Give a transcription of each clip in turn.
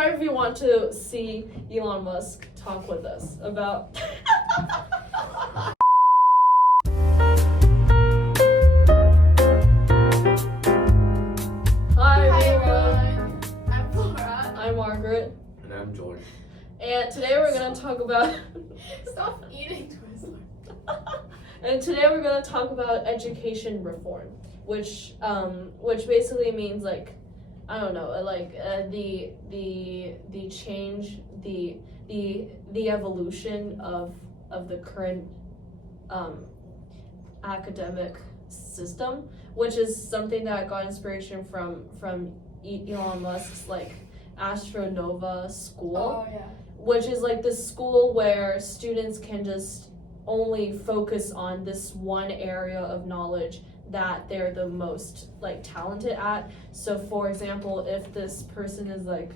subscribe if you want to see Elon Musk talk with us about. Hi everyone. I'm Flora. I'm Margaret. And I'm George. And today we're gonna talk about. Stop eating Twizzlers. And today we're gonna talk about education reform, which basically means like, I don't know, like the change, the evolution of the current academic system, which is something that got inspiration from Elon Musk's like Astronova school. Oh yeah. Which is like this school where students can just only focus on this one area of knowledge that they're the most like talented at. So for example, if this person is like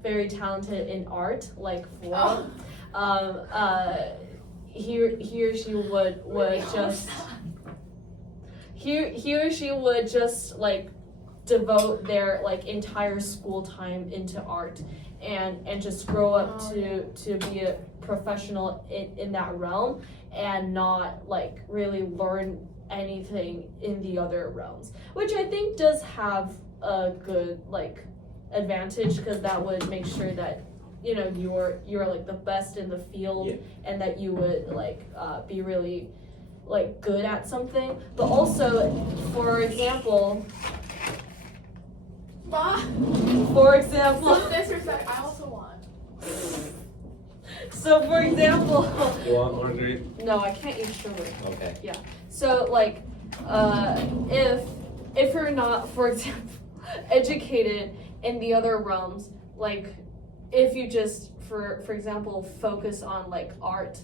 very talented in art, like Flora, he or she would just he or she would just like devote their like entire school time into art and just grow up to be a professional in that realm and not like really learn anything in the other realms, which I think does have a good like advantage, because that would make sure that you're like the best in the field, and that you would like be really like good at something. But also, for example, Some disrespect. I also want. So for example, You want Margaret? no, I can't eat sugar. Okay. So like, if you're not, for example, educated in the other realms, like if you just for example focus on like art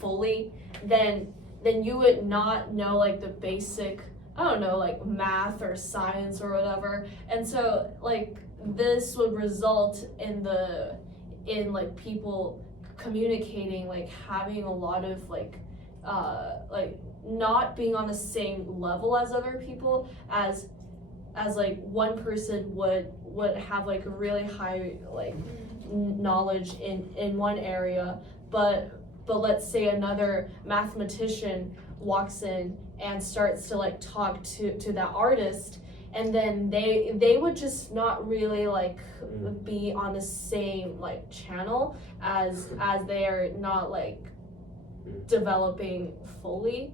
fully, then you would not know like the basic, I don't know, like math or science or whatever. And so like this would result in like people communicating, like having a lot of like not being on the same level as other people, as like one person would have like a really high like knowledge in one area, but let's say another mathematician walks in and starts to like talk to that artist, and then they would just not really like be on the same like channel as they are not like developing fully.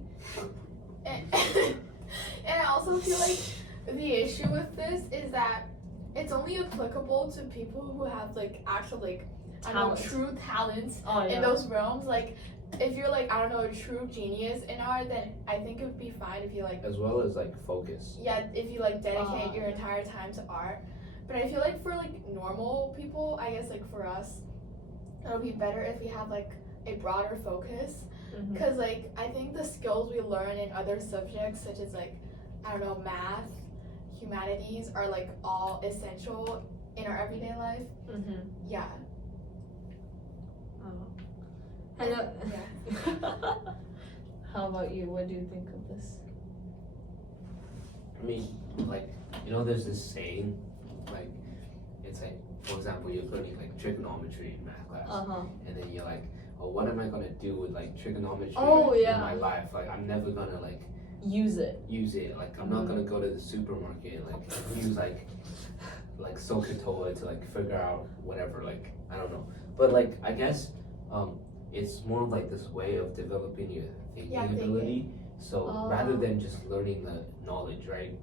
And I also feel like the issue with this is that it's only applicable to people who have like actual like true talents in those realms. Like if you're like, I don't know, a true genius in art, then I think it would be fine if you like, As well as like focus. yeah, if you like dedicate your entire time to art. But I feel like for like normal people, I guess like for us, it'll be better if we have like a broader focus. Because like I think the skills we learn in other subjects, such as like, I don't know, math, humanities, are like all essential in our everyday life. Yeah. How about you? What do you think of this? I mean, like, there's this saying, like, it's like, for example, you're learning like trigonometry in math class, and then you're like, oh, what am I gonna do with like trigonometry in my life? Like, I'm never gonna like use it. Like, I'm not gonna go to the supermarket and like use like SOHCAHTOA to like figure out whatever. Like, I don't know, but like I guess it's more of like this way of developing your thinking ability. So rather than just learning the knowledge, right?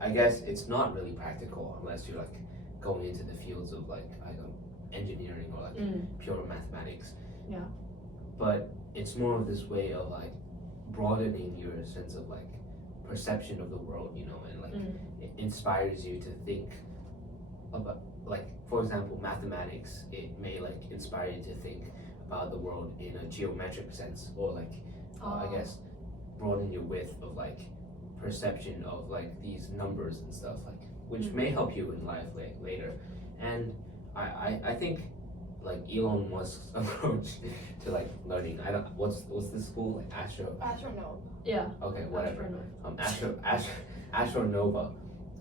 I guess it's not really practical unless you're like going into the fields of like, I don't know, engineering or like pure mathematics. Yeah. But it's more of this way of like broadening your sense of like perception of the world, and like it inspires you to think about, like, for example, mathematics. It may like inspire you to think about the world in a geometric sense, or like I guess broaden your width of like perception of like these numbers and stuff, like, which may help you in life later. And I think like Elon Musk's approach to like learning, what's this school, like Astronova. Yeah. Okay, whatever. Astronova. Astronova.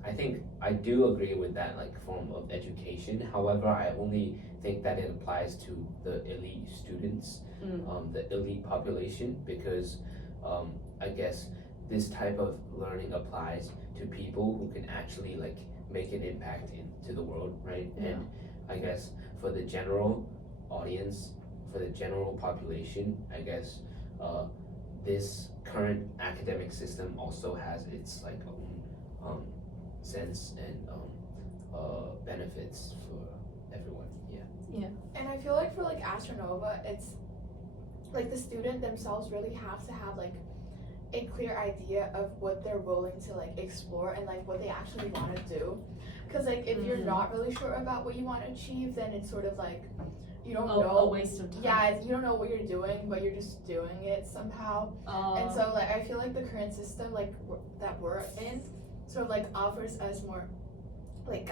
I think I do agree with that like form of education. However, I only think that it applies to the elite students, the elite population, because I guess this type of learning applies to people who can actually like make an impact into the world, right? Yeah. And I guess for the general audience, for the general population, I guess this current academic system also has its like own sense and benefits for everyone. Yeah. And I feel like for like Astronova, it's like the student themselves really have to have like a clear idea of what they're willing to like explore and like what they actually want to do. Because like if you're not really sure about what you want to achieve, then it's sort of like you don't know. A waste of time. Yeah, you don't know what you're doing, but you're just doing it somehow. And so like I feel like the current system like that we're in sort of like offers us more like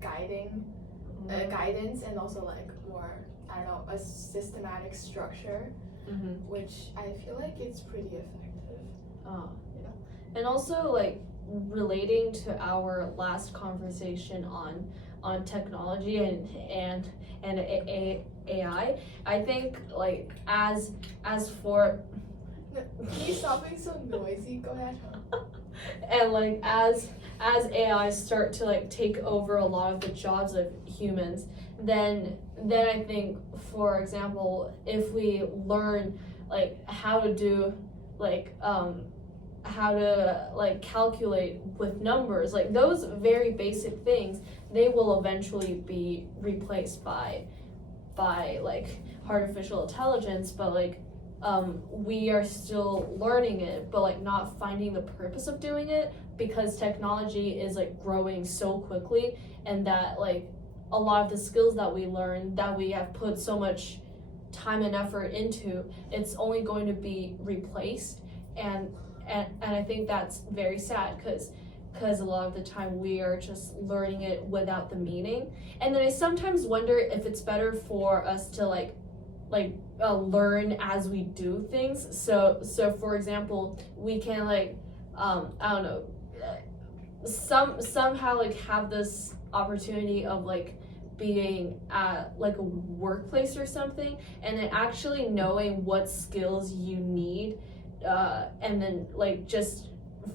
guidance and also like more, I don't know, a systematic structure, which I feel like it's pretty effective. Yeah. And also like relating to our last conversation on technology and AI, I think like as for Can you stop being so noisy? Go ahead. and like as AI start to like take over a lot of the jobs of humans, then I think, for example, if we learn like how to do like how to like calculate with numbers, like those very basic things, they will eventually be replaced by like artificial intelligence, but like we are still learning it, but like not finding the purpose of doing it, because technology is like growing so quickly, and that like a lot of the skills that we learn, that we have put so much time and effort into, it's only going to be replaced. And I think that's very sad, because a lot of the time we are just learning it without the meaning. And then I sometimes wonder if it's better for us to like learn as we do things. So for example, we can like I don't know, somehow like have this opportunity of like being at like a workplace or something, and then actually knowing what skills you need, and then like just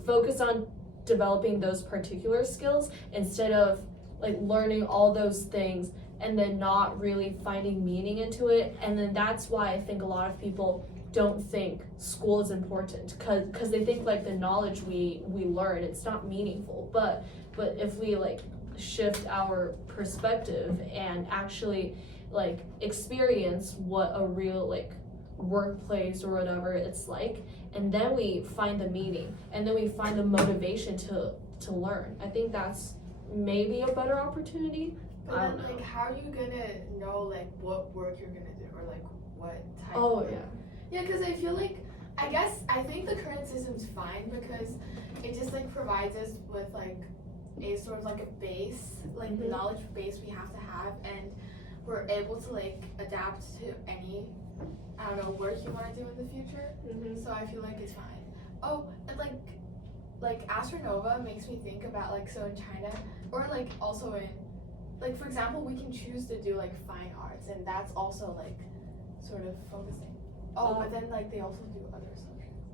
focus on developing those particular skills instead of like learning all those things and then not really finding meaning into it. And then that's why I think a lot of people don't think school is important, because they think like the knowledge we learn, it's not meaningful. But if we like shift our perspective and actually like experience what a real like workplace or whatever it's like, and then we find the meaning, and then we find the motivation to learn, I think that's maybe a better opportunity. But then like how are you gonna know like what work you're gonna do, or like what type of work? Yeah, because I feel like I think the current system's fine, because it just like provides us with like a sort of like a base, like the knowledge base we have to have, and we're able to like adapt to any, I don't know, work you want to do in the future. So I feel like it's fine. Oh, and like Astronova makes me think about like, so in China, or like also in, like for example, we can choose to do like fine arts, and that's also like sort of focusing. But then like they also do other subjects.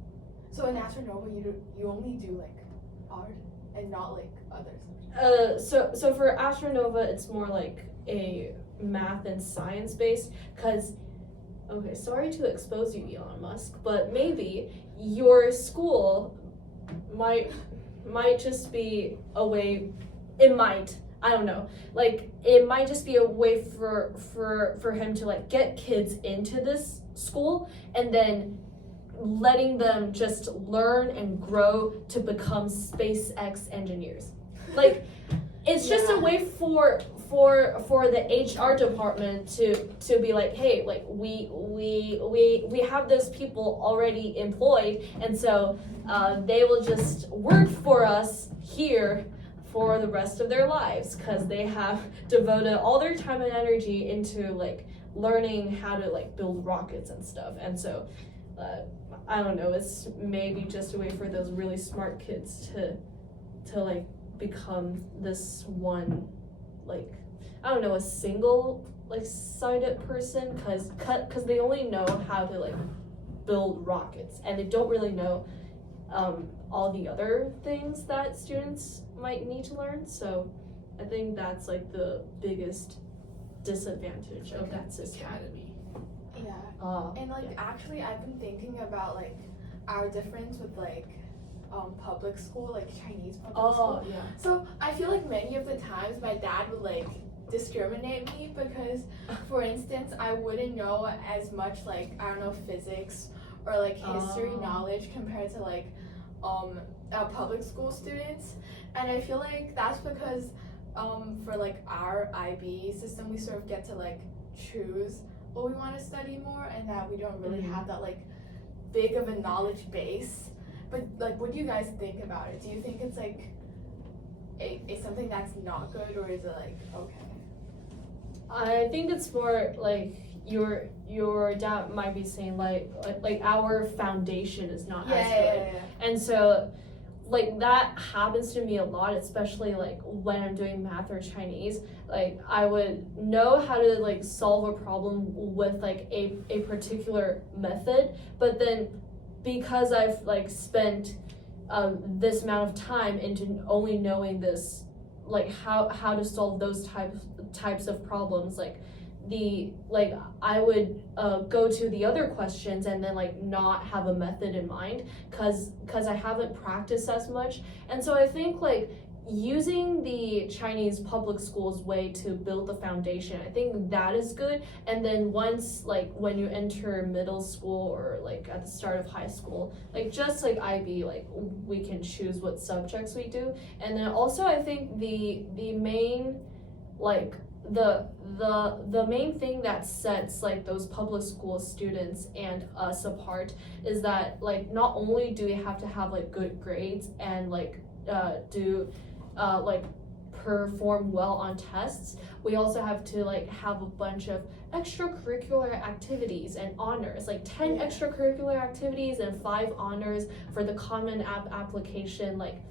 So in Astronova, you only do like art and not like other subjects. So for Astronova, it's more like a math and science based, because okay, sorry to expose you, Elon Musk, but maybe your school might just be a way, it might, I don't know, like it might just be a way for him to like get kids into this school, and then letting them just learn and grow to become SpaceX engineers. Like it's just a way for the HR department to be like, hey, like we have those people already employed, and so they will just work for us here for the rest of their lives, because they have devoted all their time and energy into like learning how to like build rockets and stuff. And so I don't know, it's maybe just a way for those really smart kids to like become this one, like, I don't know, a single like sided person, cause they only know how to like build rockets, and they don't really know all the other things that students might need to learn. So I think that's like the biggest disadvantage of that system. Academy. Yeah. And like actually I've been thinking about like our difference with like public school, like Chinese public school. Yeah. So I feel like many of the times my dad would like discriminate me because for instance I wouldn't know as much like, I don't know, physics or like history knowledge compared to like public school students. And I feel like that's because for like our IB system we sort of get to like choose what we want to study more, and that we don't really have that like big of a knowledge base. But like, what do you guys think about it? Do you think it's like it's something that's not good, or is it like okay? I think it's more like your dad might be saying like our foundation is not as good. And so like that happens to me a lot, especially like when I'm doing math or Chinese. Like I would know how to like solve a problem with like a particular method, but then because I've like spent this amount of time into only knowing this, like how to solve those types of problems, like I would go to the other questions and then like not have a method in mind because I haven't practiced as much. And so I think like using the Chinese public schools way to build the foundation, I think that is good. And then once like when you enter middle school or like at the start of high school, like just like IB, like we can choose what subjects we do. And then also I think the main like the main thing that sets like those public school students and us apart is that like not only do we have to have like good grades and like perform well on tests, we also have to like have a bunch of extracurricular activities and honors, like 10 extracurricular activities and 5 honors for the common application, like,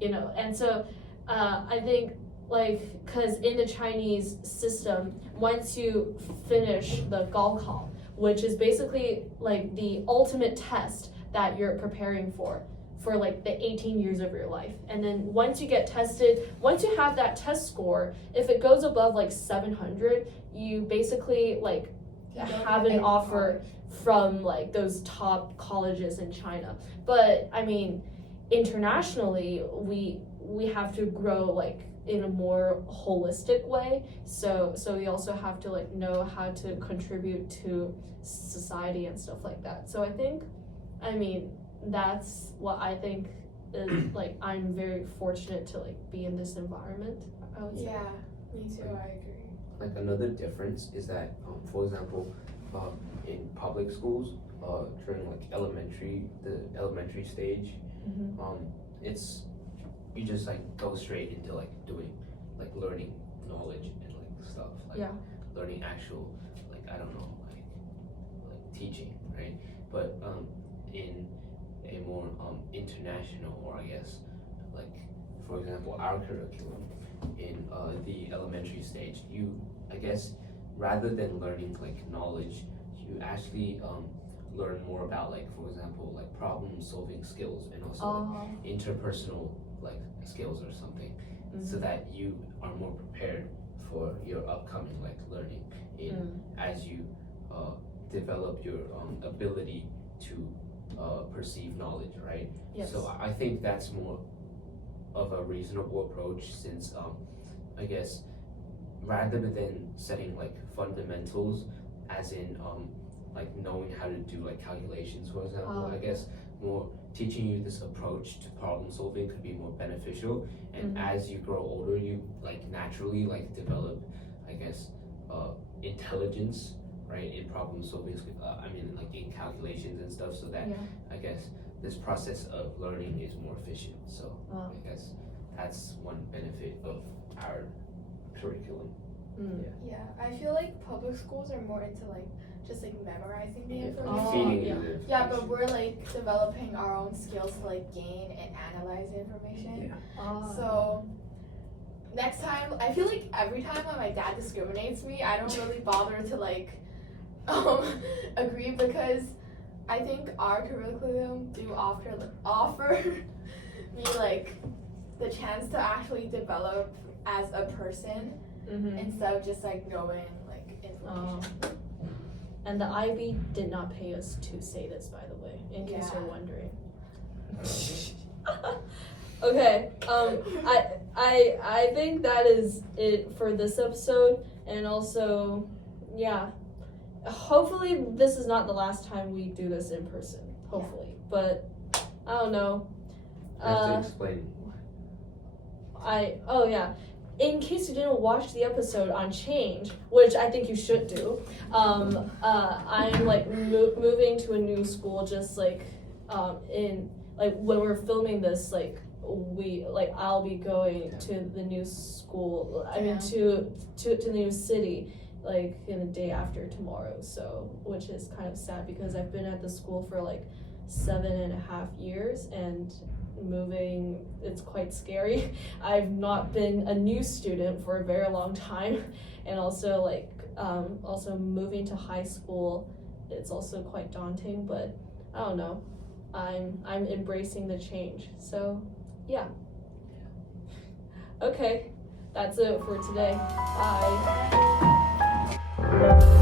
you know. And so I think like, because in the Chinese system, once you finish the Gaokao, which is basically like the ultimate test that you're preparing for like the 18 years of your life, and then once you get tested, once you have that test score, if it goes above like 700, you basically like have an offer from like those top colleges in China. But I mean, internationally, we have to grow like in a more holistic way, so we also have to like know how to contribute to society and stuff like that. So I think, I mean, that's what I think is like, I'm very fortunate to like be in this environment, I would say. Yeah, me too, I agree. Like another difference is that for example in public schools during like the elementary stage, it's you just like go straight into like doing like learning knowledge and like stuff like learning actual like, I don't know, like teaching, right? But in a more international, or I guess like for example our curriculum in the elementary stage, you, I guess, rather than learning like knowledge, you actually learn more about like, for example, like problem solving skills and also like interpersonal like skills or something, so that you are more prepared for your upcoming like learning in as you develop your ability to perceive knowledge, right? Yes. So I think that's more of a reasonable approach, since I guess rather than setting like fundamentals as in like knowing how to do like calculations, for example, I guess more teaching you this approach to problem solving could be more beneficial. And as you grow older, you like naturally like develop, I guess, intelligence, right, in problem solving, I mean like in calculations and stuff, so that I guess this process of learning is more efficient. So I guess that's one benefit of our curriculum. Yeah, I feel like public schools are more into like just like memorizing the Yeah. information. Feeding yeah. you the Yeah, but information. we're like developing our own skills to like gain and analyze the information. So next time, I feel like every time when my dad discriminates me, I don't really bother to like agree, because I think our curriculum do offer me like the chance to actually develop as a person instead of just like knowing like information. And the IB did not pay us to say this, by the way, in case you're wondering. Okay, I think that is it for this episode, and also, yeah, hopefully this is not the last time we do this in person, hopefully, but I don't know. You have to explain. In case you didn't watch the episode on change, which I think you should do, I'm like moving to a new school, just like in like when we're filming this, like I'll be going to the new school. I mean to the new city, like in the day after tomorrow. So which is kind of sad because I've been at the school for like 7.5 years, and moving, it's quite scary. I've not been a new student for a very long time, and also like also moving to high school, it's also quite daunting, but I don't know, I'm embracing the change. So yeah, okay, that's it for today. Bye.